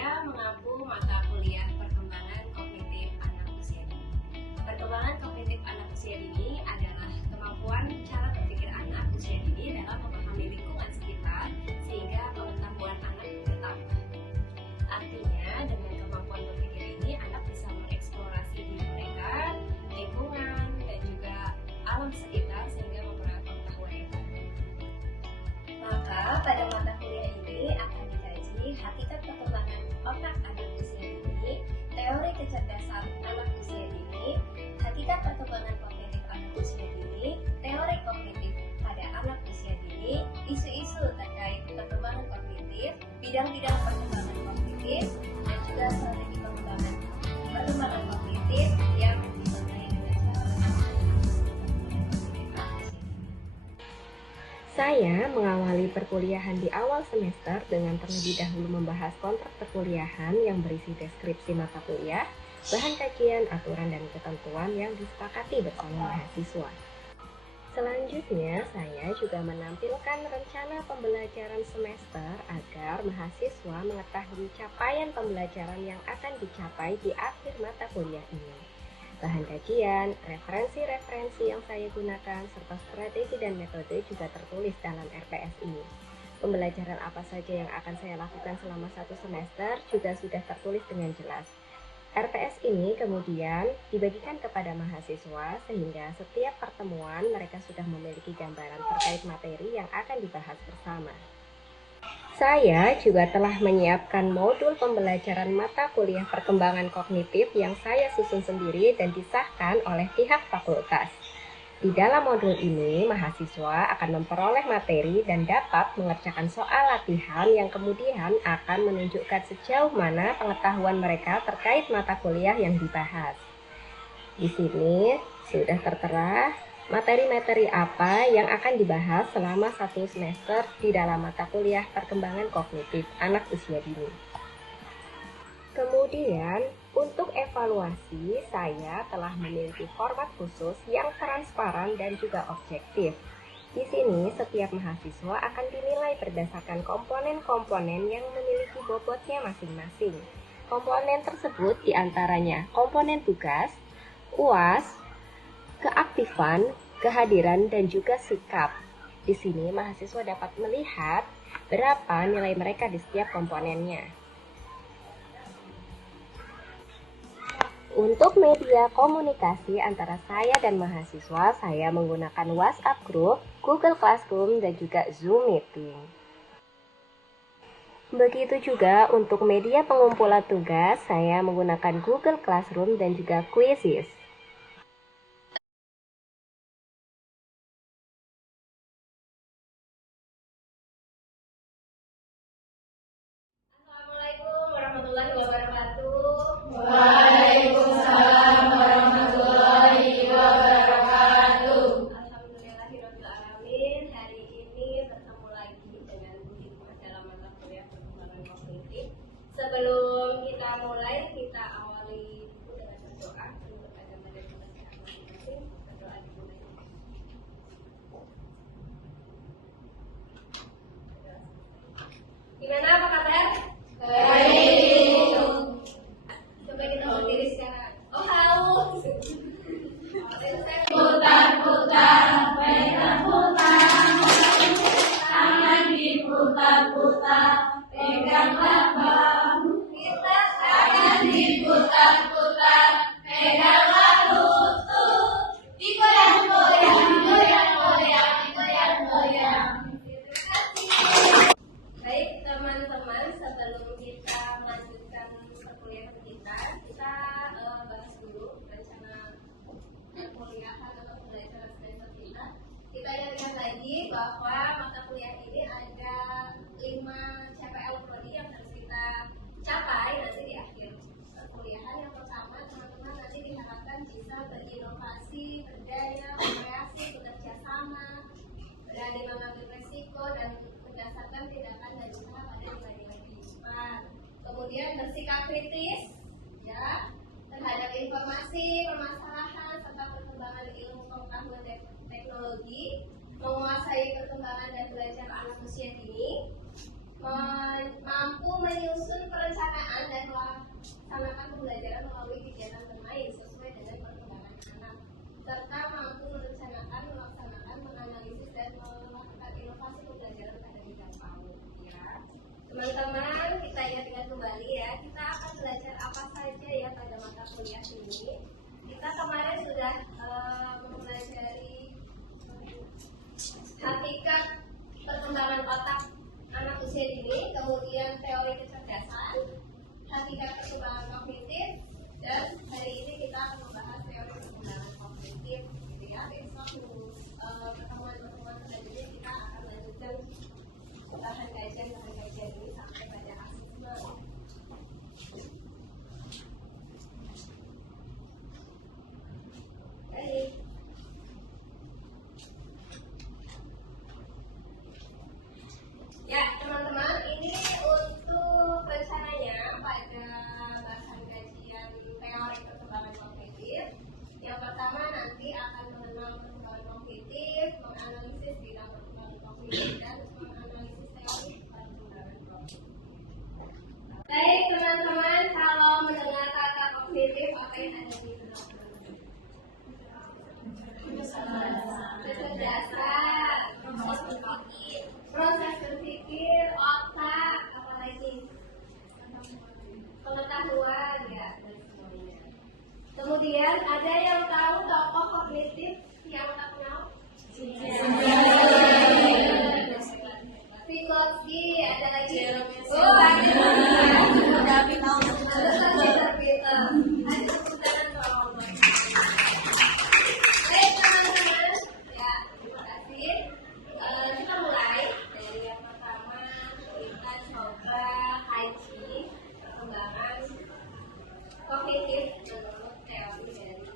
Saya mengampu mata kuliah perkembangan kognitif anak usia dini. Perkembangan kognitif anak usia dini adalah kemampuan cara berpikir anak usia dini dalam memahami lingkungan sekitar sehingga pengetahuan anak bertambah. Artinya, dengan kemampuan berpikir ini, anak bisa mengeksplorasi diri mereka, lingkungan, dan juga alam sekitar sehingga memperoleh pengetahuan yang baru. Maka, pada mata kuliah ini akan dikaji hakikat perkembangan otak anak usia dini, teori kecerdasan anak usia dini, hakikat perkembangan kognitif anak usia dini, teori kognitif pada anak usia dini, isu-isu terkait perkembangan kognitif, bidang-bidang perkembangan kognitif, dan juga strategi perkembangan kognitif yang dimaknai dengan cara Saya mengawali perkuliahan di awal semester dengan terlebih dahulu membahas kontrak perkuliahan yang berisi deskripsi mata kuliah, bahan kajian, aturan, dan ketentuan yang disepakati bersama mahasiswa. Selanjutnya, saya juga menampilkan rencana pembelajaran semester agar mahasiswa mengetahui capaian pembelajaran yang akan dicapai di akhir mata kuliah ini. Bahan kajian, referensi-referensi yang saya gunakan, serta strategi dan metode juga tertulis dalam RPS ini. Pembelajaran apa saja yang akan saya lakukan selama satu semester juga sudah tertulis dengan jelas. RPS ini kemudian dibagikan kepada mahasiswa sehingga setiap pertemuan mereka sudah memiliki gambaran terkait materi yang akan dibahas bersama. Saya juga telah menyiapkan modul pembelajaran mata kuliah perkembangan kognitif yang saya susun sendiri dan disahkan oleh pihak fakultas. Di dalam modul ini, mahasiswa akan memperoleh materi dan dapat mengerjakan soal latihan yang kemudian akan menunjukkan sejauh mana pengetahuan mereka terkait mata kuliah yang dibahas. Di sini sudah tertera materi-materi apa yang akan dibahas selama satu semester di dalam mata kuliah perkembangan kognitif anak usia dini. Kemudian, untuk evaluasi, saya telah memiliki format khusus yang transparan dan juga objektif. Di sini, setiap mahasiswa akan dinilai berdasarkan komponen-komponen yang memiliki bobotnya masing-masing. Komponen tersebut diantaranya komponen tugas, UAS, keaktifan, kehadiran, dan juga sikap. Di sini mahasiswa dapat melihat berapa nilai mereka di setiap komponennya. Untuk media komunikasi antara saya dan mahasiswa, saya menggunakan WhatsApp Group, Google Classroom, dan juga Zoom Meeting. Begitu juga untuk media pengumpulan tugas, saya menggunakan Google Classroom dan juga Quizzes. Assalamualaikum warahmatullahi wabarakatuh. Waalaikumsalam warahmatullahi wabarakatuh. Alhamdulillahirabbil alamin. Hari ini bertemu lagi dengan Bu Hikmah dalam mata kuliah perkembangan kognitif. Sebelum kita mulai, kita awali dengan berdoa untuk agama dan kebersihan masing-masing. Berdoa dimulai. Gimana, apa kabar? Baik. Coba kita berdiri sekarang. Oh, haus. Putar-putar, putar-putar, tangan diputar-putar, peganglah bahu. Kita Tangan diputar-putar, peganglah lutut. Digoyang-goyang, goyang-goyang, goyang-goyang. Baik teman-teman, sebelum kita melanjutkan perkuliahan kita bahas dulu rencana perkuliahan atau pembelajaran semester kita. Kita ingat lagi bahwa mata kuliah ini ada 5 CPL prodi yang harus kita capai nanti di akhir perkuliahan. Yang pertama, teman-teman nanti diharapkan bisa berinovasi, berdaya, berkreasi, bekerja sama, berani mengambil resiko, dan berdasarkan tindakan dan usaha pada nilai-nilai kehidupan. Kemudian bersikap kritis ya terhadap informasi, permasalahan, serta perkembangan ilmu pengetahuan dan teknologi, menguasai perkembangan dan belajar anak usia dini. mampu menyusun perencanaan dan melaksanakan pembelajaran melalui kegiatan bermain sesuai dengan perkembangan anak, serta mampu merencanakan, melaksanakan, menganalisis dan melakukan inovasi pembelajaran pada bidang PAUD. Ya, teman-teman, kita ingat kembali ya, kita akan belajar apa saja ya pada mata kuliah ini. Kita kemarin sudah mempelajari hakikat perkembangan otak anak usia dini, kemudian teori kecerdasan, hakikat perkembangan kognitif, dan hari ini kita akan membahas teori perkembangan kognitif. Gitu ya, besok pertemuan-pertemuan selanjutnya kita akan lanjutkan bahan kajian ini sampai pada asesmen. Baik. Ya, teman-teman, ini untuk rencananya pada bahasan kajian teori perkembangan kognitif. Yang pertama nanti akan mengenal perkembangan kognitif, menganalisis bidang perkembangan kognitif, dan menganalisis teori perkembangan kognitif. Baik, teman-teman, kalau mendengar kata kognitif, apa yang ada di benak teman-teman? Kecerdasan, proses berpikir, otak, apalagi pengetahuan ya, dan semuanya. Kemudian ada yang tahu tokoh kognitif yang terkenal? Vygotsky, ada lagi? Oh, ada Peter. Ada sebutan tolong. Baik teman-teman, ya terima kasih. Kita mulai dari yang pertama, kita coba kaji perkembangan kognitif menurut teori dari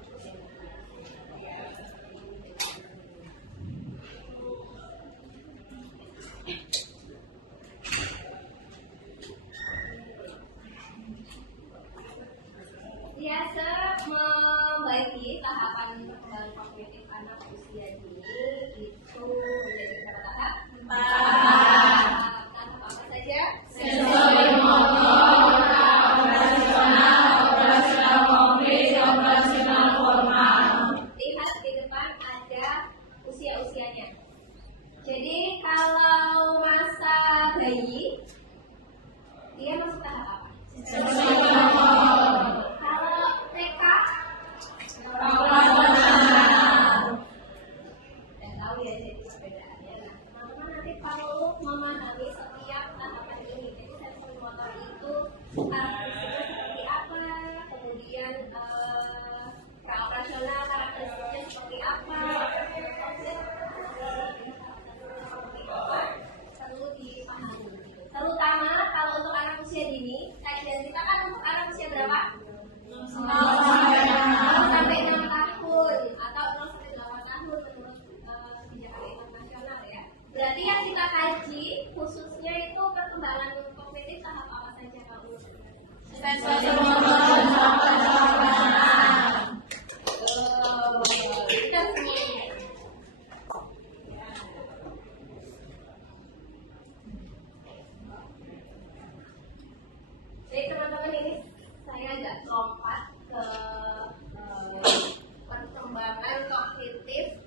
biasa membagi tahapan perkembangan kognitif anak usia dini itu menjadi berapa tahap? 4 tahap. Tahap apa saja? Sensori, motor, operasional konkret, operasional formal. Lihat di depan ada usia-usianya. Jadi kalau masa bayi, dia masuk tahap apa? Sensori, motor. Kalau TK, Operasional. dan tahu ya jadi perbedaannya. Nah, teman-teman nanti perlu memahami setiap tahapan ini. Jadi sensori motor itu karakteristiknya seperti apa, kemudian operasional karakteristiknya seperti apa, perlu dipahami. Terutama kalau untuk anak usia dini, kajian kita kan untuk anak usia berapa? 0 sampai 6 tahun atau 0 sampai 8 tahun menurut kebijakan internasional ya. Berarti yang kita kaji khususnya itu perkembangan kognitif tahap apa saja kamu? Sensori, motor, operasional. Kita semuanya. Jadi teman-teman ini saya agak lompat ke perkembangan kognitif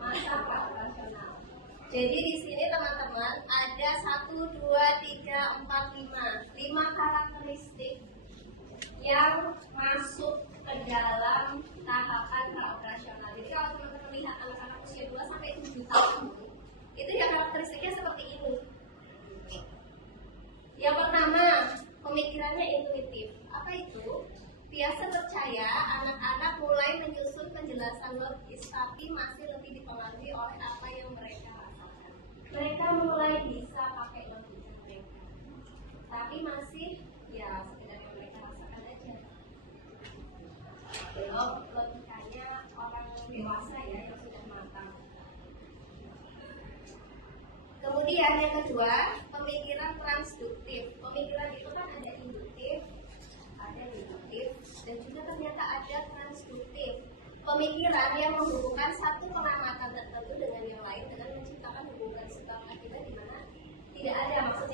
masa operasional. Jadi di sini teman-teman ada 1, 2, 3, 4, 5 karakteristik yang masuk ke dalam tahapan operasional. Jadi kalau teman-teman lihat anak-anak usia 2 sampai 7 tahun, itu ya karakteristiknya seperti ini. Yang pertama, pemikirannya intuitif. Apa itu? Biasa percaya anak-anak mulai menyusun penjelasan logis, tapi masih lebih dipengaruhi oleh apa yang mereka rasakan. Mereka mulai bisa pakai logika mereka, tapi masih ya sekedar yang mereka rasakan aja. Belum logikanya orang dewasa ya yang sudah matang. Kemudian yang kedua, pemikiran transduktif. Pemikiran itu kan ada induktif, ada deduktif, dan juga ternyata ada transduktif. Pemikiran yang menghubungkan satu pengamatan tertentu dengan yang lain dengan menciptakan hubungan sebab akibat di mana tidak ada maksud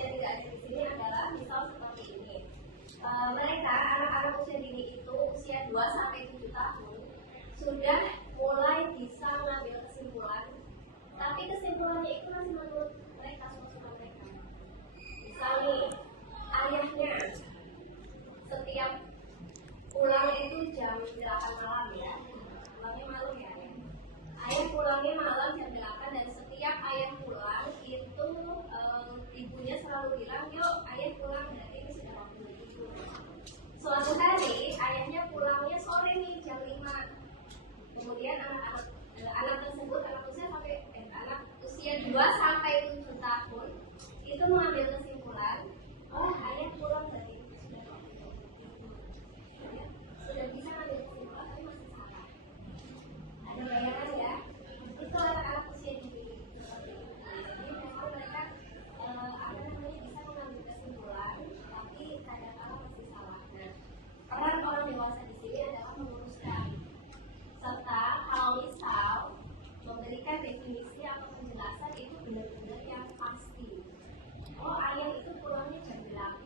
kesimpulannya itu masih menurut mereka, suka mereka. Misalnya ayahnya setiap pulang itu jam 8 malam ya, pulangnya malam ya. Ayah pulangnya malam jam 8 dan setiap ayah pulang itu ibunya selalu bilang, yuk ayah pulang, berarti ini sudah waktu tidur. Suatu hari ayahnya pulangnya sore nih jam 5. Kemudian anak tersebut, anak usia 2 sampai 7 tahun itu mengambil kesimpulan, oh ayah pulang dari sudah bisa mengambil kesimpulan tapi masih salah. Ada bayangan ya? Itu anak-anak usia dini. Jadi memang mereka bisa mengambil kesimpulan tapi kadang-kadang masih salah. Nah, peran orang dewasa di sini adalah meluruskan serta kalau misal memberikan definisi atau penjelasan itu benar-benar yang pasti. Oh ayah itu pulangnya jam 8,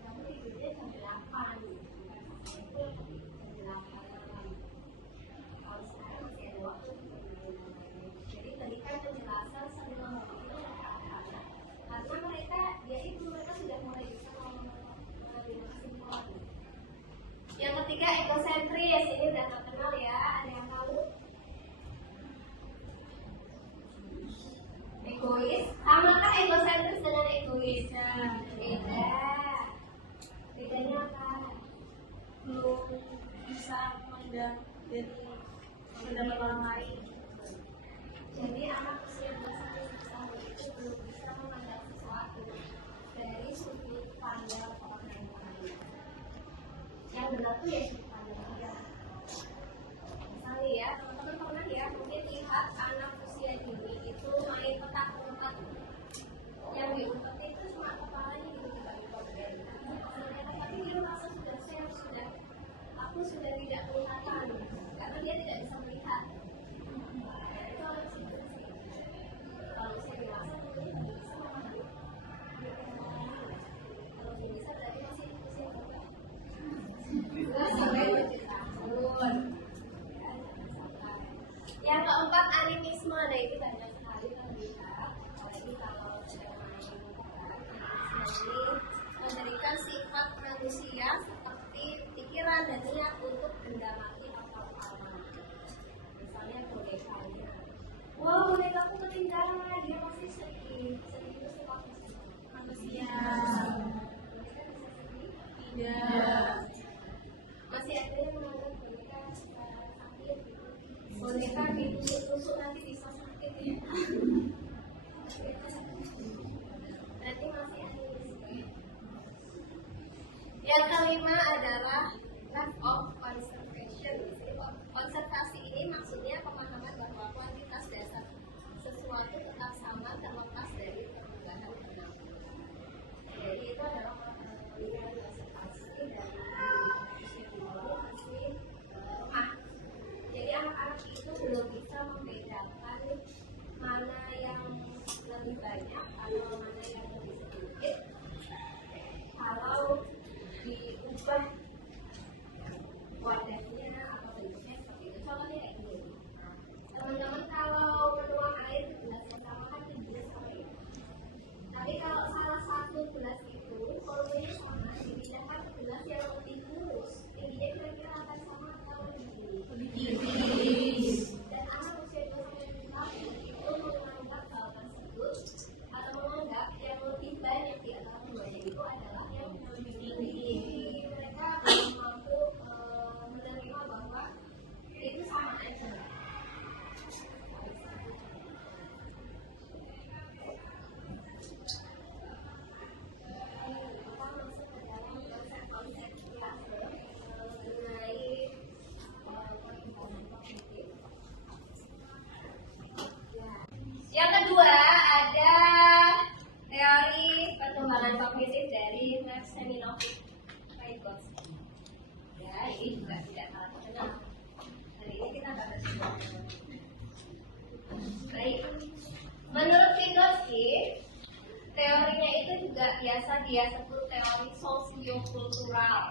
kamu tidurnya jam 8, bukan itu jam 8 malam. Kalau sekarang masih ada waktu jadi berikan penjelasan sambil membantu anak-anak karena mereka sudah mulai bisa mengambil kesimpulan. Yang ketiga egosentris, ini udah terkenal ya, ada yang tahu? Egois, samakah egosentris dengan egois? Beda. Bedanya apa? Belum bisa memandang dari pendapat orang lain. Jadi anak usia 2 tahun itu belum bisa memandang sesuatu dari sudut pandang orang lain. Yang benar tuh ya sudut pandang dia. Misalnya ya, teman-teman pernah ya mungkin lihat anak usia dini itu main petak umpet. Yang diumpet itu cuma kepalanya gitu dibagi-bagi. Tapi dia merasa aku sudah tidak kelihatan karena dia tidak bisa melihat. Itu anak usia dini. Kalau usia dewasa mungkin bisa memahami. Kalau belum bisa berarti masih usia berapa? 2 sampai 7 tahun. Yang keempat animisme, nah ini banyak sekali terlihat, apalagi kalau sedang main animisme ini memberikan sifat manusia seperti pikiran dan niat untuk benda mati atau alam. Misalnya bonekanya, wah bonekaku ketinggalan, dia pasti sedih. Sedih itu sifat manusia. Boneka bisa sedih? Tidak. Masih ada yang menganggap boneka sakit gitu. Boneka ditusuk nanti bisa sakit ya. Berarti masih ada di sini. Yang kelima adalah lack of conservation. Konservasi ini maksudnya pemahaman bahwa kuantitas dasar sesuatu tetap sama terlepas dari perubahan penampilan. Jadi itu adalah pemikiran konservasi dan usia dini masih lemah. Jadi anak-anak itu belum bisa membedakan mana yang lebih banyak atau mana yang lebih sedikit. Kalau diubah wadahnya atau bentuknya seperti itu, contohnya kayak gini. Teman-teman kalau menuang air ke gelas yang sama kan ke gelas sama ini. Tapi kalau salah satu gelas itu volumenya sama, dipindahkan ke gelas yang lebih lurus, tingginya kira-kira akan sama atau lebih tinggi. Dan anak usia 2 tahun itu menganggap hal tersebut atau menganggap yang lebih banyak di antara keduanya itu adalah yang lebih tinggi. Mereka belum mampu menerima bahwa itu sama aja. Yang kedua ada teori perkembangan kognitif dari Lev Semionovich Vygotsky. Ya, ini juga tidak kalah terkenal. Hari ini kita bahas. Baik. Menurut Vygotsky, teorinya itu juga biasa dia sebut teori sosiokultural.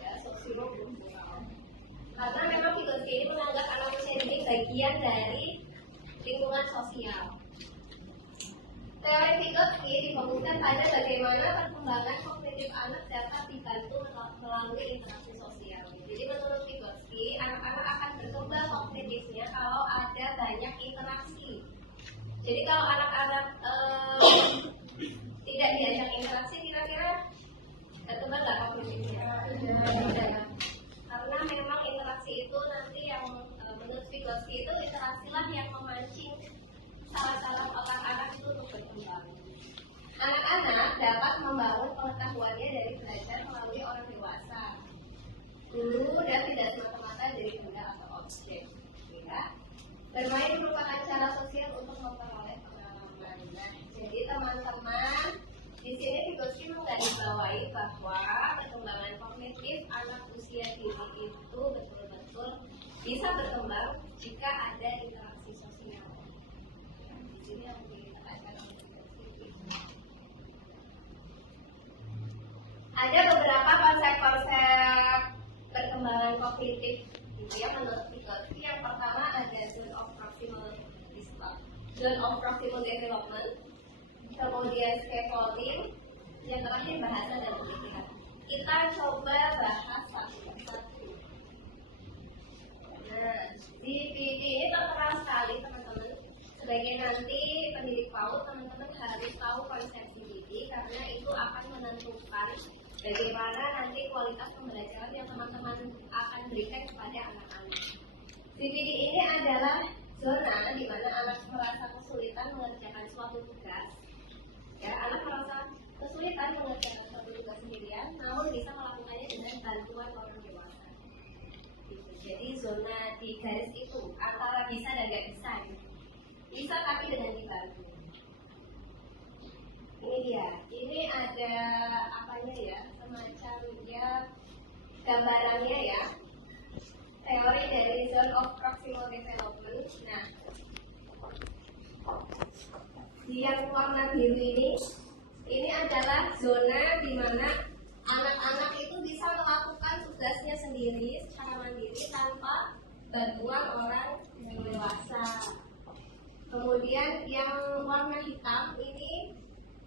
Ya, sosiokultural. Karena memang Vygotsky ini menganggap anak manusia ini bagian dari lingkungan sosial. Teori Vygotsky difokuskan pada bagaimana perkembangan kognitif anak dapat dibantu melalui interaksi sosial. Jadi menurut Vygotsky, anak-anak akan berkembang kognitifnya kalau ada banyak interaksi. Jadi kalau anak-anak tidak diajak interaksi, kira-kira berkembang nggak kognitifnya? Tidak. Karena memang interaksi itu nanti yang menurut Vygotsky itu interaksilah yang memancing salah-salah otak anak itu untuk berkembang. Anak-anak dapat membangun pengetahuannya dari belajar melalui orang dewasa dulu dan tidak semata-mata dari benda atau objek. Ya. Bermain merupakan cara sosial untuk memperoleh pengalaman. Nah, jadi teman-teman, di sini Vygotsky menggarisbawahi bahwa perkembangan kognitif anak usia dini itu betul-betul bisa berkembang jika ada interaksi sosial. Di sini yang ditekankan oleh Vygotsky. Ada beberapa konsep-konsep perkembangan kognitif gitu ya menurut Vygotsky. Yang pertama ada zone of proximal development, kemudian scaffolding, yang terakhir bahasa dan pemikiran. Kita coba bahas satu-satu. Nah, DVD ini terkenal sekali teman-teman. Sebagai nanti pendidik PAUD, teman-teman harus tahu konsep DVD karena itu akan menentukan bagaimana nanti kualitas pembelajaran yang teman-teman akan berikan kepada anak-anak. DVD ini adalah zona di mana anak merasa kesulitan mengerjakan suatu tugas. Ya, anak merasa kesulitan mengerjakan suatu tugas sendirian, namun bisa melakukannya dengan bantuan orang dewasa. Gitu. Jadi zona di garis itu antara bisa dan nggak bisa. Gitu. Bisa tapi dengan dibantu. Ini dia. Ini ada apanya ya? Semacam ya gambarannya ya. Teori dari zone of proximal development. Nah, di yang warna biru ini adalah zona di mana anak-anak itu bisa melakukan tugasnya sendiri secara mandiri tanpa bantuan orang yang dewasa. Kemudian yang warna hitam ini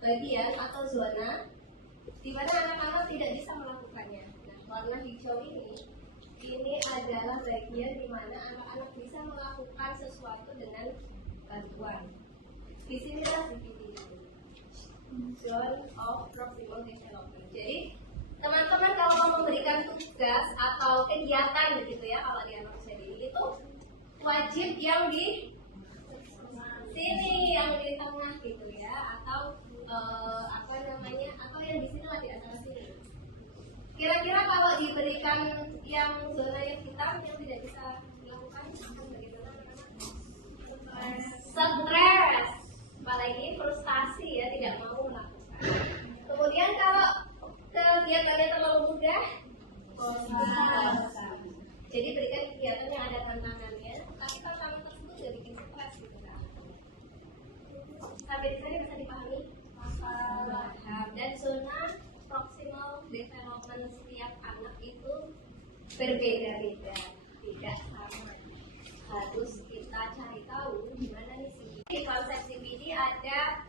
bagian atau zona di mana anak-anak tidak bisa melakukannya. Nah, warna hijau ini adalah bagian di mana anak-anak bisa melakukan sesuatu dengan bantuan. Di sinilah DVD zone of proximal development. Jadi teman-teman kalau mau memberikan tugas atau kegiatan gitu ya kalau di anak usia dini itu wajib yang di sini, yang di tengah gitu ya, atau atau yang di sini lah di antara sini. Kira-kira kalau diberikan yang zona yang hitam yang tidak bisa dilakukan akan bagaimana anak-anak? Stres, apalagi frustasi ya, tidak mau melakukan. Kemudian kalau kegiatannya terlalu mudah, bosan. Jadi berikan kegiatan yang ada tantangannya, tapi tantangan tersebut tidak bikin stres gitu kan. Sampai di sini bisa dipahami? Masalah. Dan zona proximal development setiap anak itu berbeda-beda, tidak sama. Harus kita cari tahu gimana nih CPD. Di konsep CPD ada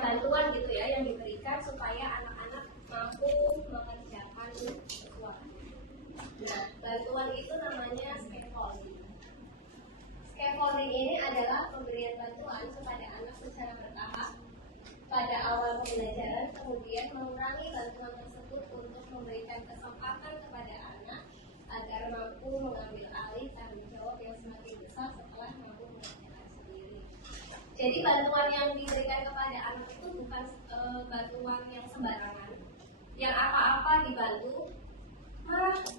bantuan gitu ya yang diberikan supaya anak-anak mampu mengerjakan sesuatu. Nah, bantuan itu namanya scaffolding. Scaffolding ini adalah pemberian bantuan kepada anak secara bertahap pada awal pembelajaran, kemudian mengurangi bantuan tersebut untuk memberikan kesempatan kepada anak agar mampu mengambil alih tanggung jawab yang semakin besar setelah mampu mengerjakan sendiri. Jadi bantuan yang diberikan kepada anak itu bukan bantuan yang sembarangan, yang apa-apa dibantu,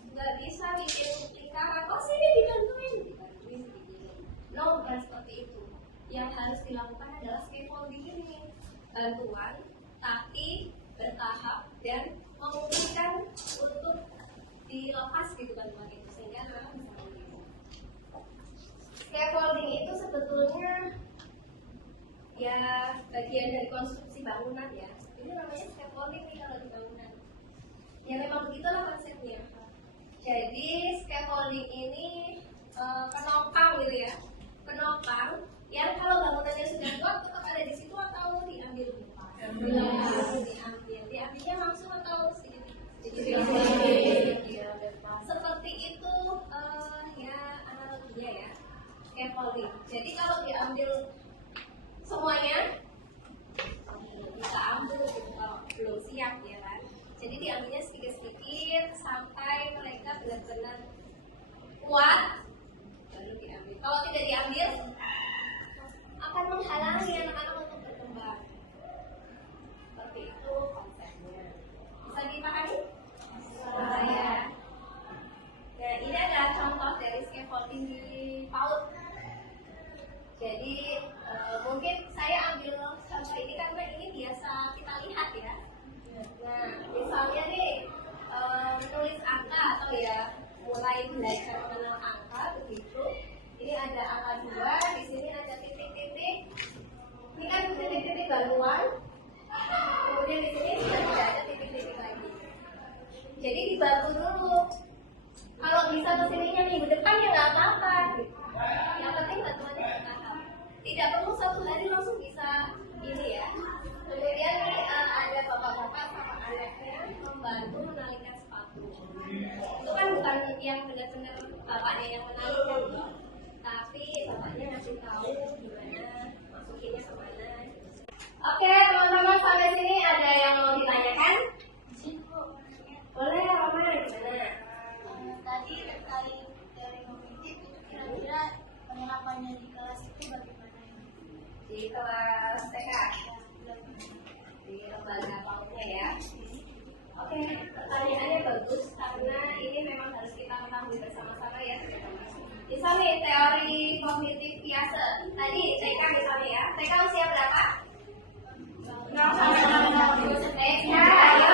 nggak bisa bikin lingkaran, kok sini dibantuin begini. No, bukan seperti itu. Yang harus dilakukan adalah scaffolding ini. Bantuan, tapi bertahap dan memungkinkan untuk dilepas gitu bantuan itu sehingga anak bisa mandiri. Scaffolding itu sebetulnya ya bagian dari konstruksi bangunan ya. Ini namanya scaffolding nih kalau di bangunan. Ya memang begitulah konsepnya. Jadi scaffolding ini penopang gitu ya, penopang yang kalau bangunannya sudah kuat tetap ada di situ atau diambil mulai belajar mengenal angka begitu. Ini ada angka 2, di sini ada titik-titik. Ini kan titik-titik bantuan. Kemudian di sini sudah tidak ada titik-titik lagi. Jadi dibantu dulu. Kalau bisa kesininya minggu depan ya nggak apa-apa. Yang penting bantuannya bertahap. Tidak perlu satu hari langsung bisa ini ya. Kemudian ada bapak-bapak sama anaknya membantu menalikan sepatu. Itu kan bukan yang benar-benar bapaknya yang menalikan, tapi bapaknya ngasih tahu gimana masukinnya kemana. Oke teman-teman, sampai sini ada yang mau ditanyakan? Boleh, Roman, gimana? Tadi terkait dari kognitif itu kira-kira penerapannya di kelas itu bagaimana ya? Di kelas TK? Di lembaga PAUD-nya ya? Oke, pertanyaannya bagus karena ini memang harus kita ketahui bersama-sama ya. Misalnya teori kognitif biasa. Tadi TK misalnya ya. TK usia berapa? TK, ayo.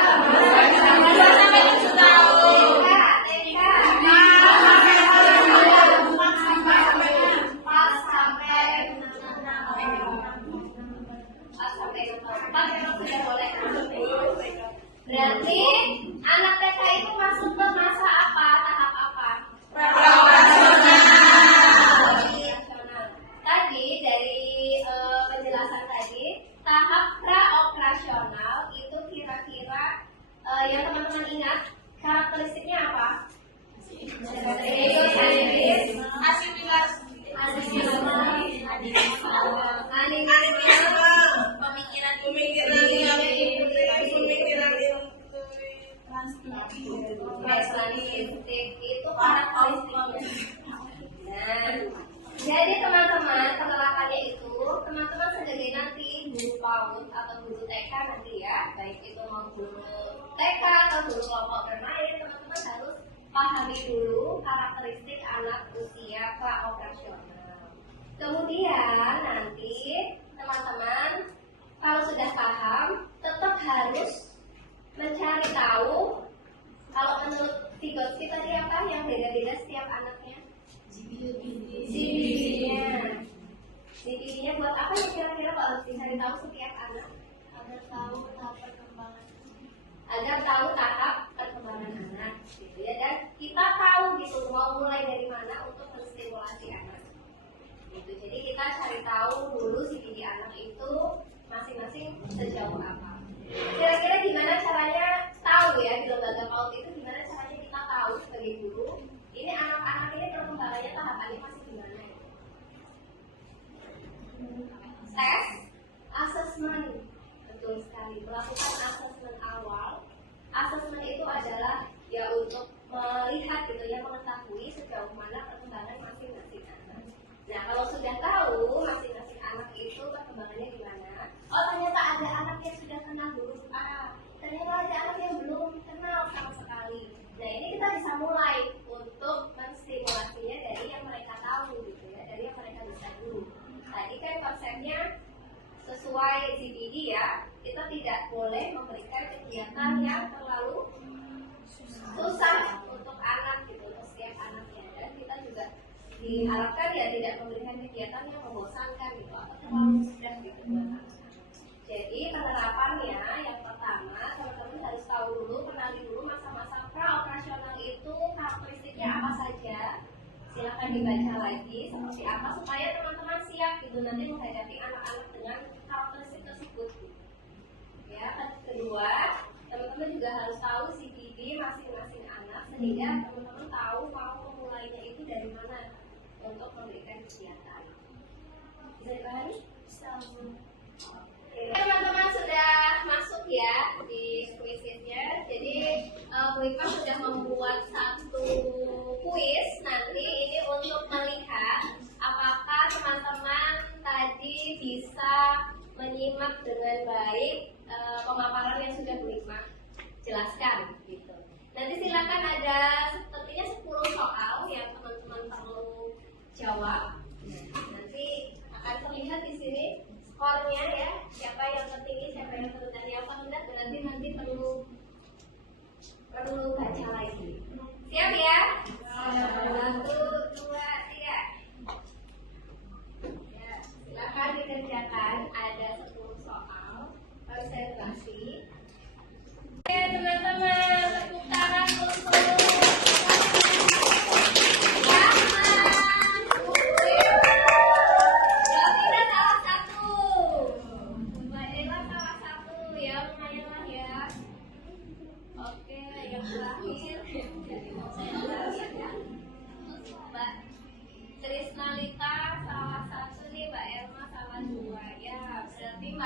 Berarti anak TK itu masuk ke masa apa? Tahap apa? Praoperasional. Tadi dari penjelasan tadi, tahap praoperasional itu kira-kira yang teman-teman ingat karakteristiknya apa? Itu karakteristiknya. Nah, jadi teman-teman penerapannya itu teman-teman sebagai nanti guru PAUD atau guru TK nanti ya, baik itu mau guru TK atau guru kelompok bermain, teman-teman harus pahami dulu karakteristik anak usia praoperasional. Kemudian nanti teman-teman kalau sudah paham tetap harus mencari tahu. Kalau menurut Vygotsky tadi apa yang beda-beda setiap anaknya? CPD-nya buat apa ya kira-kira Pak harus dicari tahu setiap anak? Agar tahu tahap perkembangan. Agar tahu tahap perkembangan anak, gitu ya. Dan kita tahu gitu mau mulai dari mana untuk menstimulasi anak. Gitu. Jadi kita cari tahu dulu CPD anak itu masing-masing sejauh apa. Kira-kira gimana caranya tahu ya di lembaga PAUD itu gimana caranya kita tahu sebagai guru ini anak-anak ini perkembangannya tahapannya masih gimana ya? Tes, assessment, betul sekali. Melakukan assessment awal. Assessment itu adalah ya untuk melihat gitu ya, mengetahui sejauh mana perkembangan masing-masing anak. Nah kalau sudah tahu masing-masing anak itu perkembangannya gimana, oh ternyata ada anak yang sudah kenal huruf A, ternyata ada anak yang belum kenal sama sekali. Nah ini kita bisa mulai untuk menstimulasinya dari yang mereka tahu gitu ya, dari yang mereka bisa dulu. Tadi kan konsepnya sesuai CPD ya, kita tidak boleh memberikan kegiatan yang terlalu susah untuk anak gitu, untuk setiap anaknya. Dan kita juga diharapkan ya tidak memberikan kegiatan yang membosankan gitu atau terlalu mudah gitu buat anak. Jadi penerapannya yang pertama teman-teman harus tahu dulu, kenali dulu masa-masa praoperasional itu karakteristiknya apa saja. Silakan dibaca lagi seperti apa supaya teman-teman siap gitu nanti menghadapi anak-anak dengan karakteristik tersebut. Ya, kedua teman-teman juga harus tahu CPD masing-masing anak sehingga teman-teman tahu mau memulainya itu dari mana untuk memberikan kegiatan. Bisa dipahami? Teman-teman sudah masuk ya di kuisnya. Jadi Bu Iqbal sudah membuat satu kuis nanti ini untuk melihat apakah teman-teman tadi bisa menyimak dengan baik pemaparan yang sudah Bu Iqbal jelaskan gitu. Nanti silakan ada sepertinya 10 soal yang teman-teman perlu jawab. Nanti akan terlihat di sini skornya ya, siapa yang tertinggi, siapa yang terendah, yang terendah nanti perlu baca lagi. Siap ya?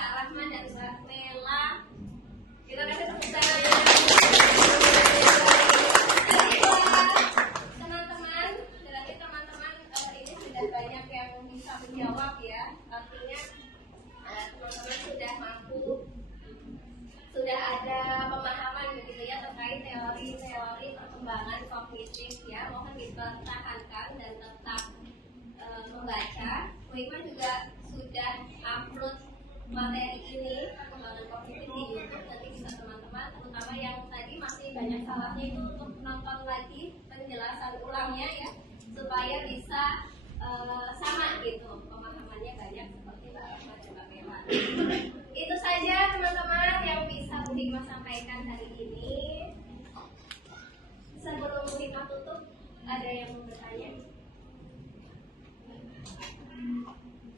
Kak Rahman dan Mbak Mela. Kita kasih tepuk tangan. Teman-teman, berarti teman-teman ini sudah banyak yang bisa menjawab ya. Artinya teman-teman sudah mampu, sudah ada pemahaman begitu ya terkait teori-teori perkembangan kognitif ya. Mohon dipertahankan dan tetap membaca. Bu Hikmah juga sudah upload materi ini perkembangan kognitif di YouTube. Nanti bisa teman-teman, terutama yang tadi masih banyak salahnya itu untuk nonton lagi penjelasan ulangnya ya, supaya bisa sama gitu pemahamannya banyak seperti Mbak Rahma dan Mbak Mela. Itu saja teman-teman yang bisa Bu Hikmah sampaikan hari ini. Sebelum Bu Hikmah tutup, ada yang mau bertanya?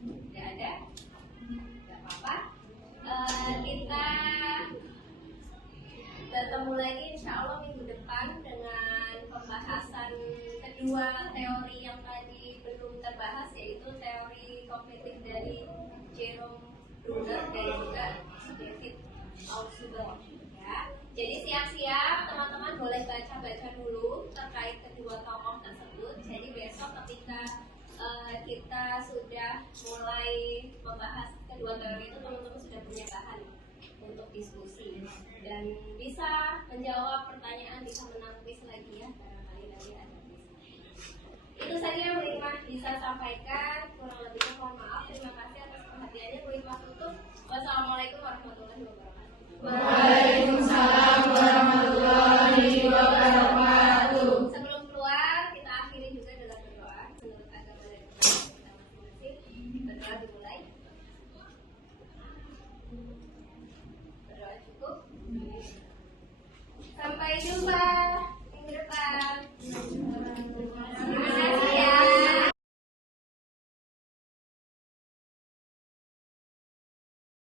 Tidak ada? Tidak apa-apa. Kita bertemu lagi insya Allah minggu depan dengan pembahasan kedua teori yang tadi belum terbahas, yaitu teori kognitif dari Jerome Bruner dan juga David Altshuler ya. Jadi siap-siap teman-teman, boleh baca-baca dulu terkait kedua tokoh tersebut. Jadi besok ketika kita sudah mulai membahas kedua teori itu, teman-teman sudah punya bahan untuk diskusi dan bisa menjawab pertanyaan, bisa menang quiz lagi ya, barangkali nanti ada quiz. Itu saja yang Bu Hikmah bisa sampaikan, kurang lebihnya